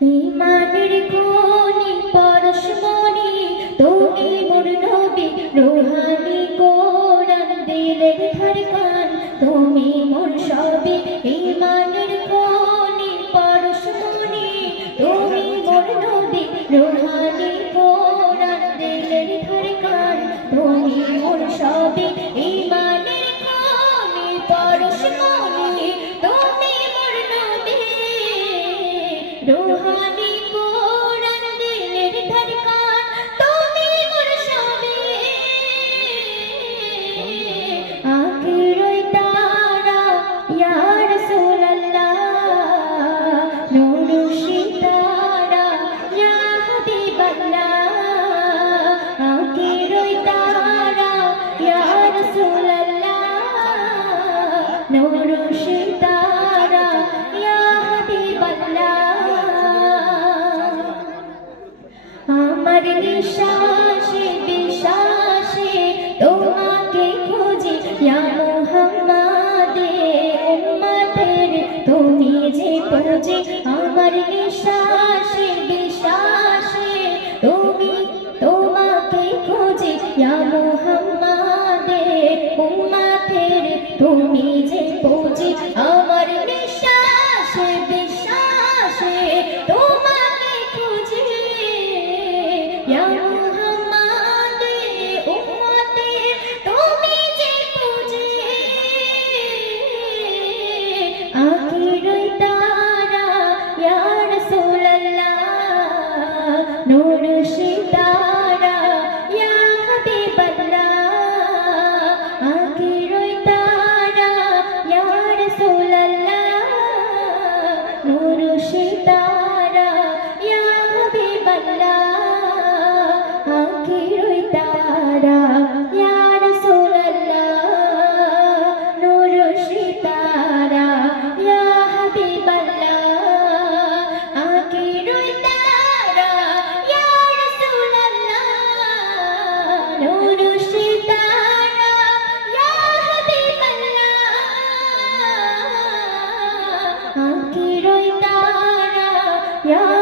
ইমানের কোনি পরশমণি তুমি মোর নবী রুহানি কোরআন দিলের ধড়কন তুমি মোর সবই ইমানের কোনি পরশমণি তুমি মোর নবী রুহানি কোরআন দিলের ধড়কন তুমি মোর সবই ইমানের কোনি পরশমণি তুমি মোর নবী রুহানি কোরআন দিলের ধড়কন তুমি মোর সবই আখিরই তারা ইয়া রাসূলুল্লাহ নূরু সিতারা ইয়া হাবিবাল্লাহ আখিরই তারা ইয়া রাসূলুল্লাহ নূরু সিতারা ইয়া হাবিবাল্লাহ আমার নিঃশ্বাসে বিশ্বাসে তোমাকে খুঁজি ইয়া মুহাম্মাদে উম্মতের তুমি যে পুঁজি আমার নিঃশ্বাসে বিশ্বাসে তোমাকে খুঁজি ইয়া মুহাম্মাদে উম্মতের তুমি যে পুঁজি আমার নিঃশ্বাসে বিশ্বাসে তোমাকে খুঁজি ইয়া মুহাম্মাদে উম্মতের তুমি যে পুঁজি আখিরই তারা ইয়া রাসূলুল্লাহ নূর সিতারা ইয়া হাবিবাল্লাহ আখিরই তারা ইয়া রাসূলুল্লাহ নূর সিতারা ইয়া হাবিবাল্লাহ আখিরই তারা ইয়া রাসূলুল্লাহ নূর সিতারা ইয়া হাবিবাল্লাহ আখিরই তারা ইয়া রাসূলুল্লাহ নূর সিতারা ইয়া হাবিবাল্লাহ আখিরই তারা ইয়া